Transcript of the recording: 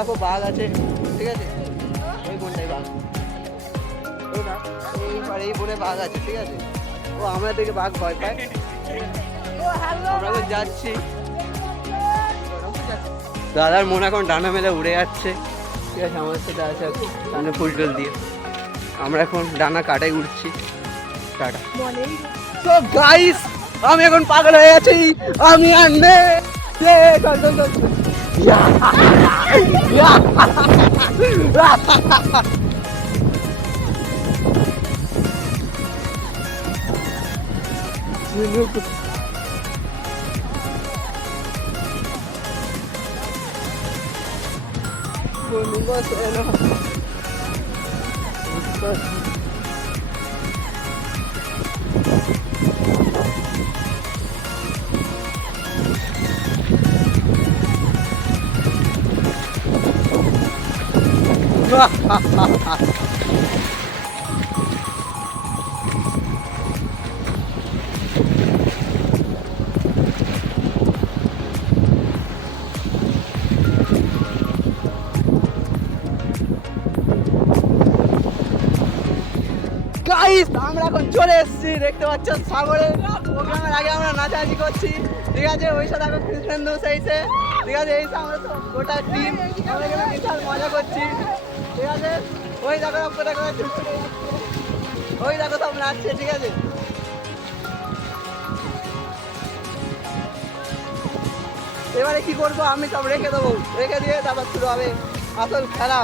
দেখো বাঘ আছে, ঠিক আছে? ওই কোনটাই বাঘ, এই বনে বাঘ আছে, ঠিক আছে? ও আমরা থেকে বাঘ ভয় পায়। আমরা এখন যাচ্ছি, দাদার মন এখন ডানা মেলে উড়ে যাচ্ছে, ঠিক আছে? আমাদের সাথে আছে সামনে ফুলটুল দিয়ে, আমরা এখন ডানা কাটাই উঠছি। টাটা। তো গাইস আমি এখন পাগল হয়ে আছি, আমি আর নেই। চল চল চল গাইস আমরা এখন চলে এসেছি, দেখতে পাচ্ছ সাগরে। প্রোগ্রামের আগে আমরা নাচানাচি করছি, ঠিক আছে? ওই সাথে এখন কৃষ্ণেন্দু সেইছে, ঠিক আছে? এই আমরা তো গোটা টিম আমরা এখানে বিশাল মজা করছি, ঠিক আছে? ওই দেখো কোথায় কোথায় ছুটছুটে যাচ্ছে, ওই দেখো সব নাচছে, ঠিক আছে? এবারে কি করবো, আমি সব রেখে দেবো, রেখে দিয়ে তারপর শুরু হবে আসল খেলা।